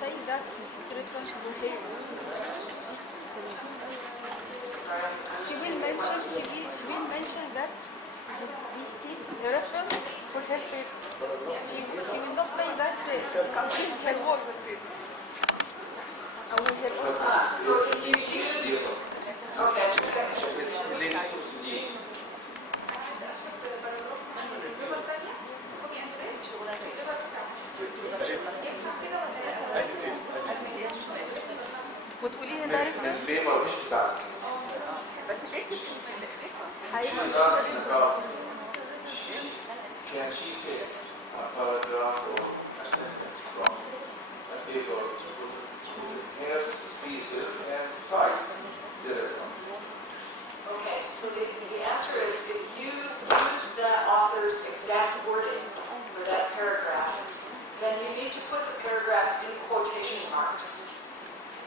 say that preference behavior. She will mention that this is the reference for her paper. She will not say that complete her work. أو her So if you use, okay. وتقولي لي دايركتور البيبر مش بتاعتك Can she take a paragraph or a sentence from a paper to put in her thesis and cite the reference? Okay, so the answer is if you use that author's exact wording for that paragraph, then you need to put the paragraph in quotation marks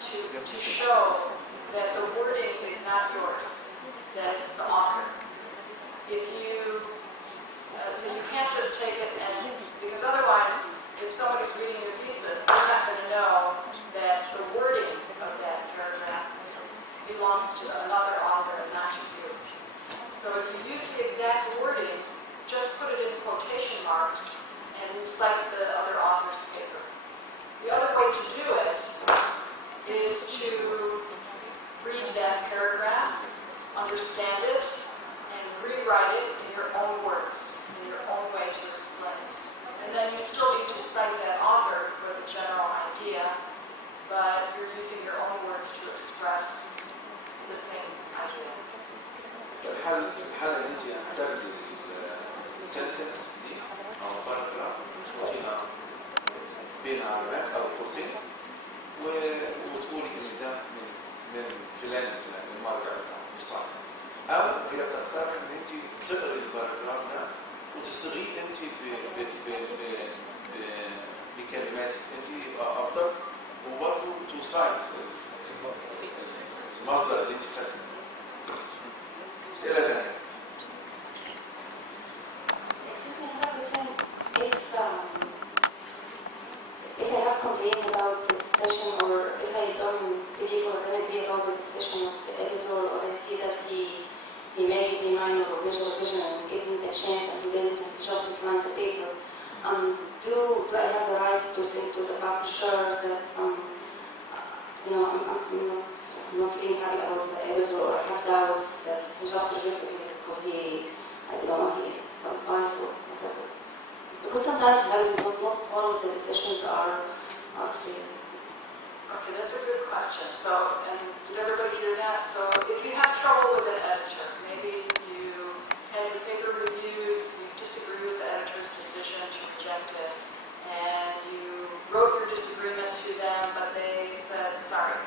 to show that the wording is not yours, that it's the author. If you, so you can't just take it and, because otherwise, if somebody's reading your thesis, they're not going to know that the wording of that paragraph belongs to another author and not to you. So if you use the exact wording, just put it in quotation marks and cite the other author's paper. The other way to do it is to read that paragraph, understand it, and rewrite it in your own words, in your own way to explain it. And then you still need to cite that author for the general idea, but you're using your own words to express the same idea. الحالة اللي انت هتاخدي السنتنس دي او باراجراف تحطيها بين علامات او قوسين وتقولي ان ده من فلان الفلاني المرجع بتاعه مش صح. او هي تقترح ان انت تقري الباراجراف ده وتصيغيه انت بكلماتك انت افضل وبرضه توصايت المصدر اللي انت خدته. اسئله ثانيه. If I have complained about the discussion, or if I don't believe or don't agree about the discussion of the editor, or I see that he may give me minor or visual vision and give me the chance and then just decline the paper, do I have the right to say to the publisher that I'm not really happy about the editor, or I have doubts that he just rejected me because he has some bias or whatever? Because sometimes not all of the decisions are free. Okay, that's a good question. So, and did everybody hear that? So, if you have trouble with an editor, maybe you had your paper reviewed, you disagree with the editor's decision to reject it, and you wrote your disagreement to them, but they said, sorry,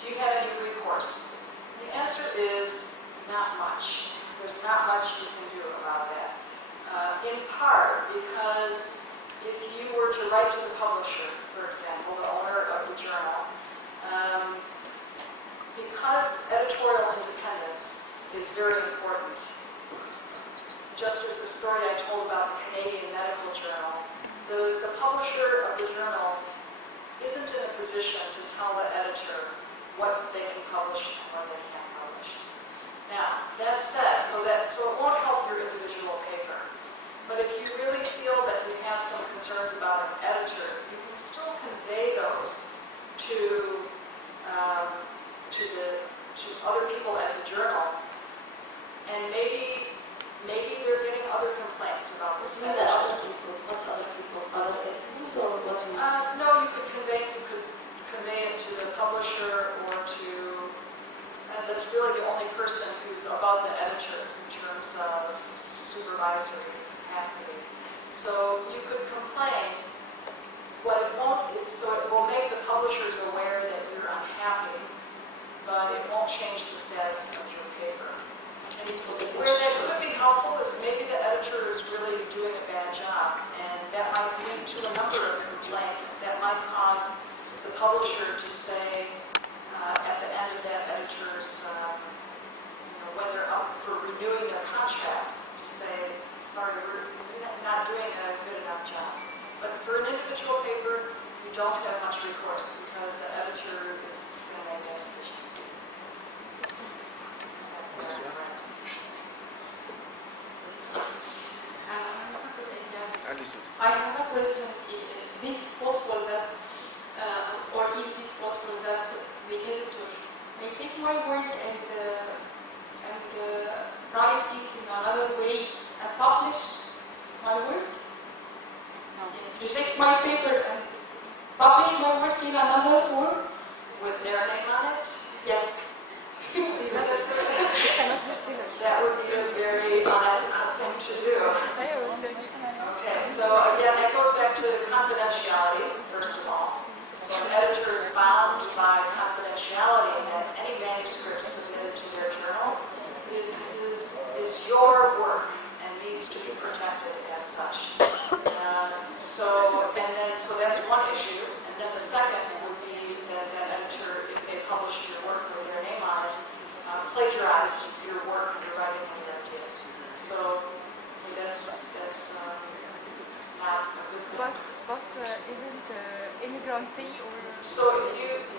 do you have any recourse? The answer is not much. There's not much you can do about that. In part because if you were to write to the publisher, for example, the owner of the journal, because editorial independence is very important, just as the story I told about the Canadian Medical Journal, the publisher of the journal isn't in a position to tell the editor what they can publish and what they can't publish. Now, that said, so it won't help your individual paper. But if you really feel that you have some concerns about an editor, you can still convey those to other people at the journal, and maybe they're getting other complaints about this editor. Other people? What's other people? Other editors or what? No, you could convey it to the publisher or to, and that's really the only person who's above the editor in terms of supervisory capacity. So you could complain, but it will make the publishers aware that you're unhappy, but it won't change the status of your paper. And where that could be helpful is maybe the editor is really doing a bad job, and that might lead to a number of complaints that might cause the publisher to say at the end of that editor's, when they're up for renewing their contract, to say, sorry, we're not doing a good enough job. But for an individual paper, you don't have much recourse because the editor is going to make that decision. I have a question. This is possible that, or is this possible that the editor may take my work and write it in another way and publish my work? No. Reject my paper and publish my work in another form? With their name on it? Yes. That would be a very unethical thing to do. Okay, so again, that goes back to confidentiality, first of all. So an editor is bound by confidentiality that any manuscript submitted to their journal is your work and needs to be protected as such. So that's one issue. And then the second would be that an editor, if they published your work with their name on it, plagiarized your work and your writing and your ideas. So that's not a good thing. But isn't any grantee or... So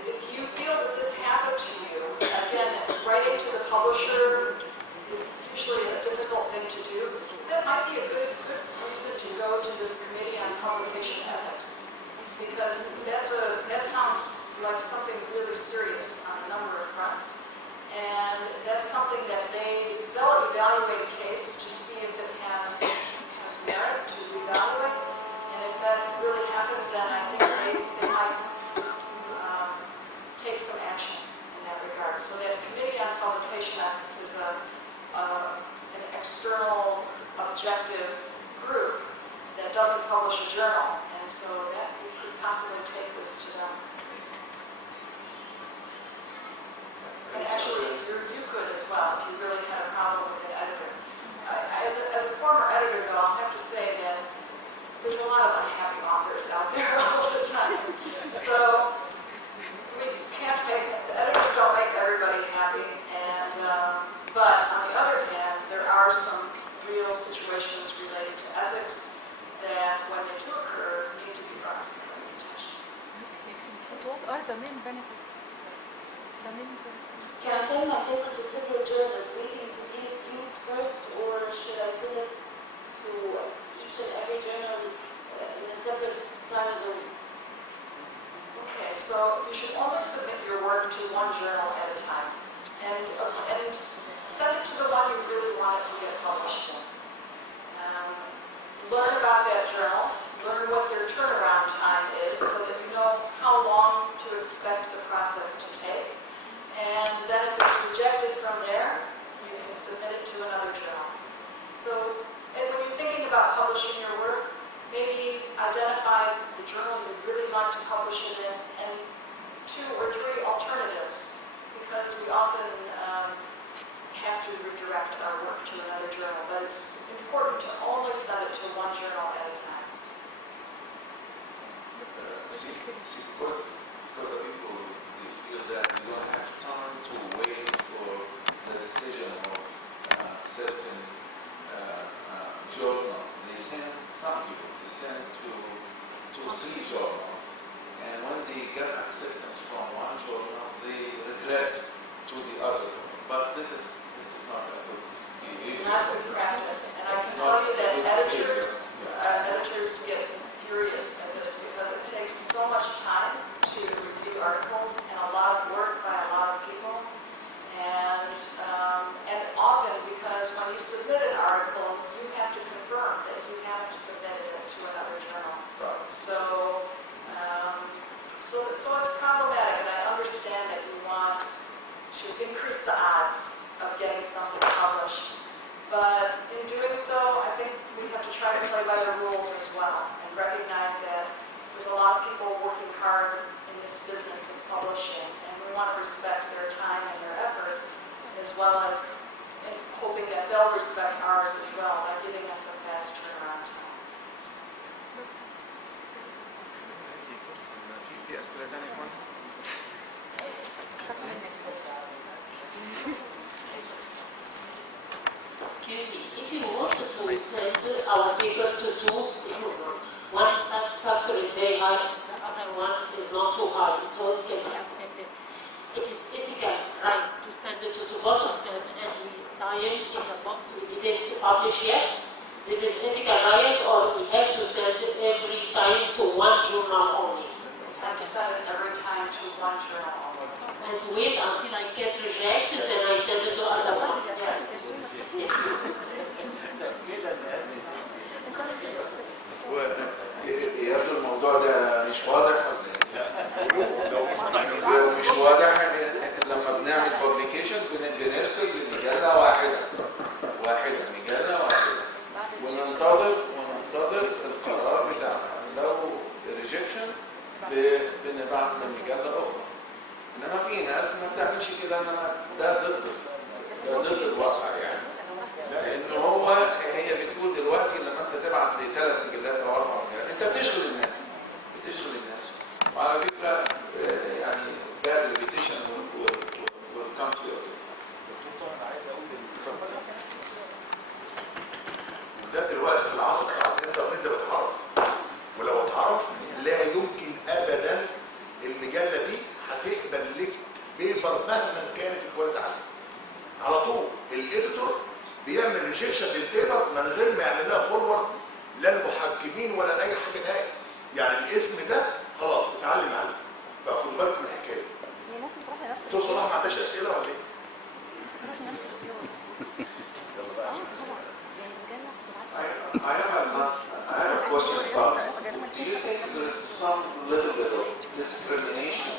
if you feel that this happened to you, again, writing to the publisher is usually a difficult thing to do. That might be a good reason to go to this Committee on Publication Ethics, because that sounds like something really serious on a number of fronts. And that's something that they'll evaluate a case to see if it has merit to evaluate. And if that really happens, then I think they might take some action in that regard. So that Committee on Publication Ethics is an external, objective group that doesn't publish a journal, and so that we could possibly take this to them. And actually, you could as well if you really had a problem with an editor. As a former editor, though, I'll have to say that there's a lot of unhappy authors out there all the time. So we can't the editors don't make everybody happy, and but on the other hand, there are some real situations related to ethics that, when they do occur, need to be brought to somebody's attention. What are the main benefits? Can I send my paper to several journals waiting to be reviewed first, or should I send it to each and every journal in a separate time zone? Okay, so you should only submit your work to one journal at a time, and send it to the one you really want it to get published in. Learn about that journal, learn what their turnaround time is so that you know how long to expect the process to take. And then if it's rejected from there, you can submit it to another journal. So when you're thinking about publishing your work, maybe identify the journal you'd really like to publish it in and 2 or 3 alternatives, because we often have to redirect our work to another journal, but it's important to only send it to one journal at a time. Because the people they feel that you don't have time to wait for the decision of certain journal. They send some people. They send to 3 journals, and when they get acceptance from one journal, they regret to the other. But this is not a good behavior. It's not good practice, and I can tell you that editors get furious at this because it takes so much time to review articles and a lot of work by a lot of people, and often because when you submit an article, you have to confirm that you haven't submitted it to another journal. Right. So it's problematic, and I understand that you want to increase the odds of getting something published. But in doing so, I think we have to try to play by the rules as well and recognize that there's a lot of people working hard in this business of publishing, and we want to respect their time and their effort, as well as hoping that they'll respect ours as well by giving us a fast turnaround time. If you wanted to send our papers to 2, one factor is very high, one is not too high, so it can it is ethical right to send it to both of them and we sign in the box we didn't publish yet. This is ethical right, or we have to send every time to one journal only? Have to send it every time to one journal only. And wait until I get rejected, then I send it to other ones. يبدو الموضوع ده مش واضح لو مش واضح لما بنعمل publication بنرسل لمجلة واحدة مجلة واحدة وننتظر القرار بتاعها. لو rejection بنبعت لمجلة أخرى. إنما في ناس ما بتعملش كده، إنما ده ضد الواقع يعني. لأن هي بتقول دلوقتي لما أنت تبعت ل3 مجلات أو 4 مجلات أنت بتشغل الناس. وعلى فكرة يعني bad reputation will come to you. أنا عايز أقول ده دلوقتي في العصر بتاع الإنترنت بتعرف، ولو اتعرف لا يمكن أبدا المجلة دي هتقبل لك بيبر مهما كانت الكواليتي عليه. على طول الإديتور بيعمل ريجكشن للبيبر من غير ما يعمل لها فورورد لا المحكمين ولا لأي حاجة نهائي. يعني الاسم ده خلاص اتعلم عليه. فخدوا بالكم من الحكاية. دكتور صلاح ما عندهاش أسئلة ولا إيه؟ I have a question about, do you think there is some little bit of discrimination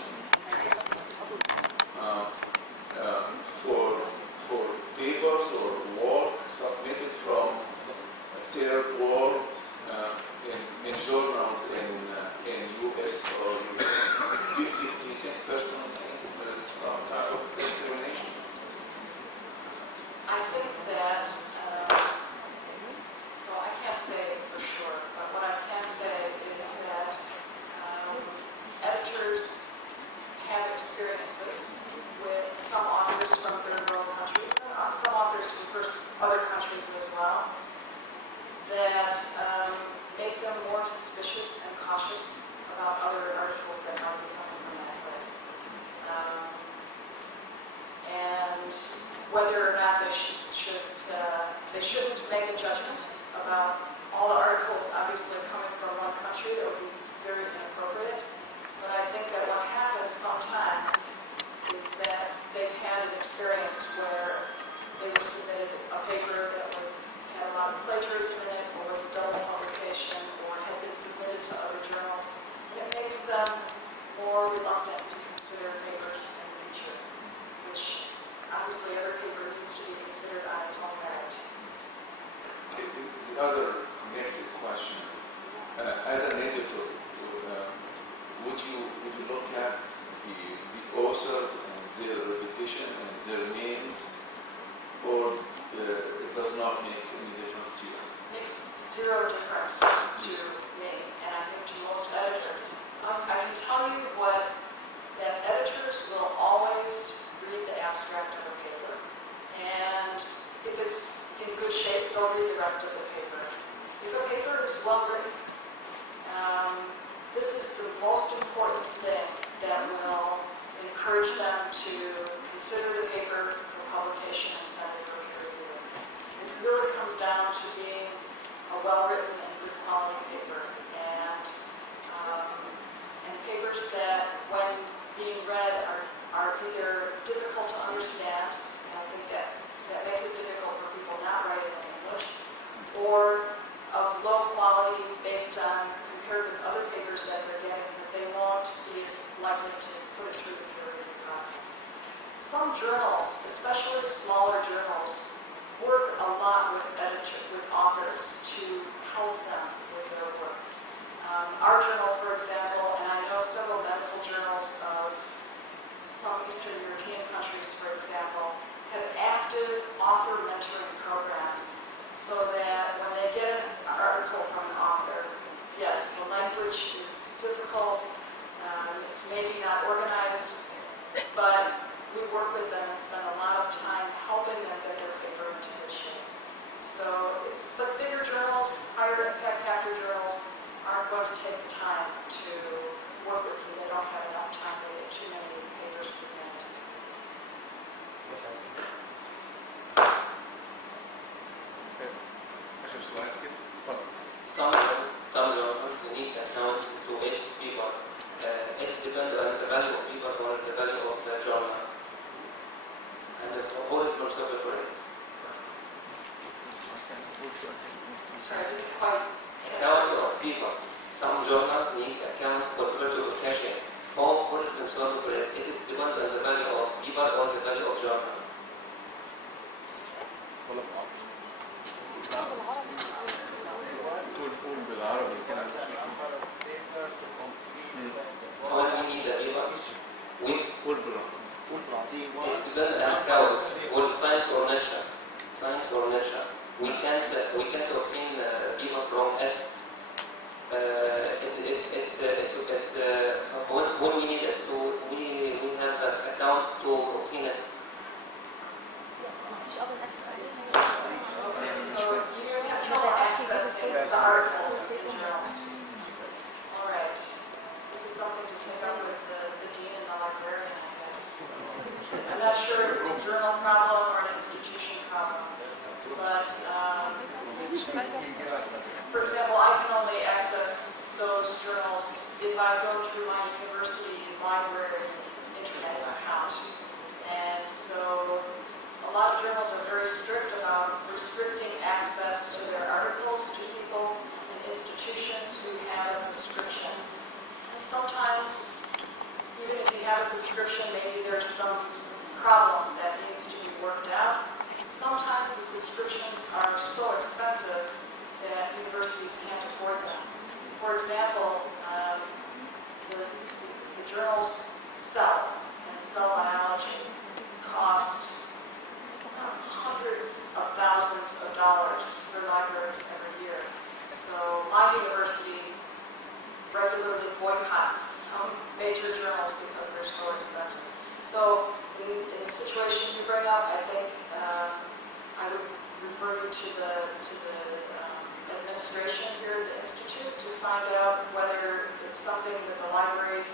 for papers or work submitted from a third world in journals in US or UK? Do you think personally there is some type of discrimination? I think that, so I can't say for sure, but what I can say is that editors have experiences with some authors from third world countries, and some authors from other countries as well, that make them more suspicious and cautious about other articles that might be coming from that place. And whether or not they shouldn't make a judgment about all the articles obviously coming from one country. That would be very inappropriate. But I think that what happens sometimes is that they've had an experience where they were submitted a paper that had a lot of plagiarism in it, or was a double publication, or had been submitted to other journals. It makes them more reluctant to consider papers in the future, which obviously every paper needs to be considered on its own merit. The other connected question, as an editor, would you look at the authors and their reputation and their names, or it does not make any difference to you? It makes zero difference to me, and I think to most editors. I can tell you that editors will always read the abstract of a paper, and if it's in good shape, they'll read the rest of the paper. If a paper is well written, this is the most important thing that will encourage them to consider the paper for publication and send it for peer review. It really comes down to being a well-written and good quality paper, and papers that, when being read, are either difficult to understand, and I think that makes it difficult for people not writing in English, or of low quality based on compared with other papers that they're getting, that they won't be as likely to put it through the peer review process. Some journals, especially smaller journals, work a lot with authors to help them with their work. Our journal, for example, and I know several medical journals of some Eastern European countries, for example, have active author mentoring programs so that when they get an article from an author, yes, the language is difficult, it's maybe not organized, but we work with them and spend a lot of time helping them get their paper into good shape. But bigger journals, higher impact factor journals, aren't going to take the time to work with اخر سؤال كده اتفضل. Some journals need account to each paper. It depends on the value of paper or the value of the journal. And who is responsible for it? Account of paper. Some journals need account compared to cashing. Who is responsible for it? It is depends on the value of paper or the value of journal. قول بالعربي كده. When we need a paper, قول بالعربي. it depends on account or science or nature. Science or nature. We can't obtain paper from it. When we need it, we have an account to obtain it. مفيش أول أكسس عليه. So you have trouble accessing the articles in the journals. All right. This is something to take up with the dean and the librarian, I guess. I'm not sure if it's a journal problem or an institution problem, but for example, I can only access those journals if I go through my university library internet account. And so a lot of journals are very strict about restricting access to their articles to people and institutions who have a subscription. Sometimes, even if you have a subscription, maybe there's some problem that needs to be worked out. Sometimes the subscriptions are so expensive that universities can't afford them. For example, the journals Cell and Cell Biology cost hundreds of thousands of dollars for libraries every year. So my university regularly boycotts some major journals because they're so expensive. So in the situation you bring up, I think I would refer you to the administration here at the Institute to find out whether it's something that the library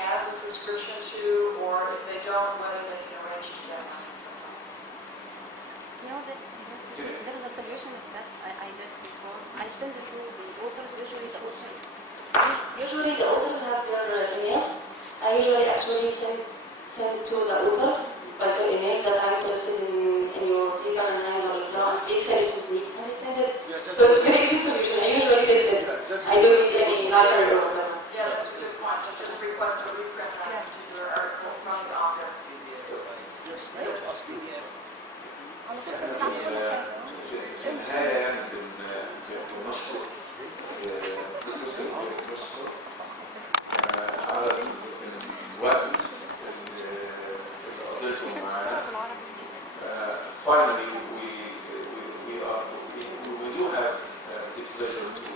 has a subscription to, or if they don't, whether they can arrange to get one. You know that there is a solution that I did before. I send it to the authors, usually the authors. Usually the authors have their email. I usually actually send it to the author by their email that I'm interested in your paper and I will reply. Please send it to me. And I send it. So it's a very good solution. I usually get this. I do it in any library or whatever. Yeah, that's a good point. To just request a reprint on a particular article from the author. في النهاية بنشكر بروفيسور كريستوفر على الوقت اللي قضيته معانا. Finally, we do have the pleasure to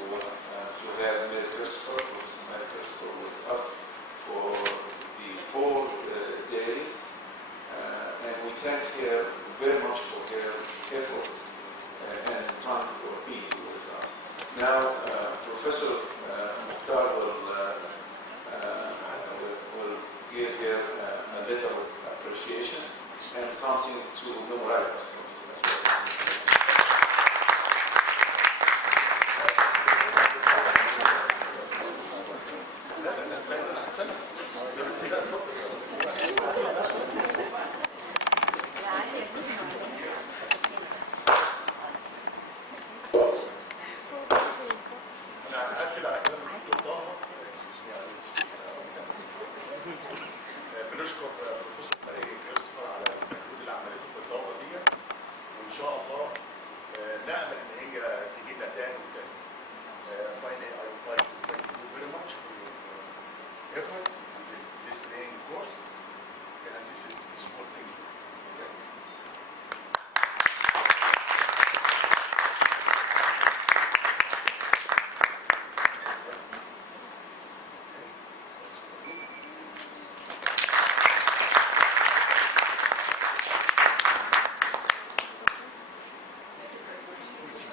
have Mary Christopher, Professor Mary Christopher, with us for the 4 days, and we thank her very much for her effort and time for being with us. Now, Professor Mukhtar will give her a letter of appreciation and something to memorize us from as well. بنشكر بروفيسور ماري كريستوفر على المجهود اللي عملته في الدوره دي، وان شاء الله نامل ان هي تجي لنا تاني وتاني. Finally, I would like to thank you very much for your effort in this training course, and this is a small thing. Thank you.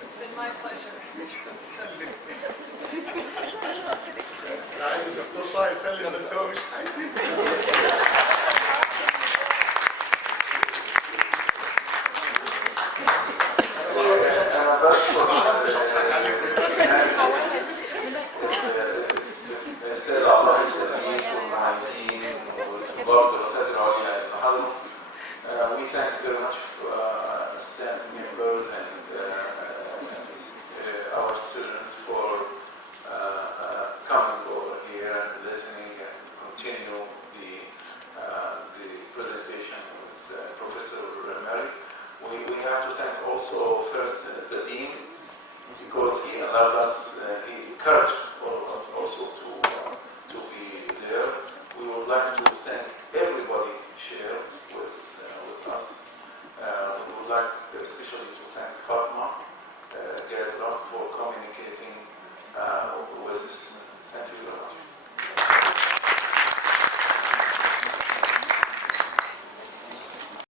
It's my pleasure. عايز الدكتور طه يسلم بس هو مش عايز. السيد عبد الله السمير والمعيدين وبرضه الأساتذة العليا اللي حضروا. We thank very much staff members and our students for coming over here and listening and continue the presentation with Professor Mary. We have to thank also first the Dean, because he allowed us, he encouraged all of us also to be there. We would like to thank everybody share with us. We would like especially to thank Fatma Gadra for communicating with us. Thank you very much.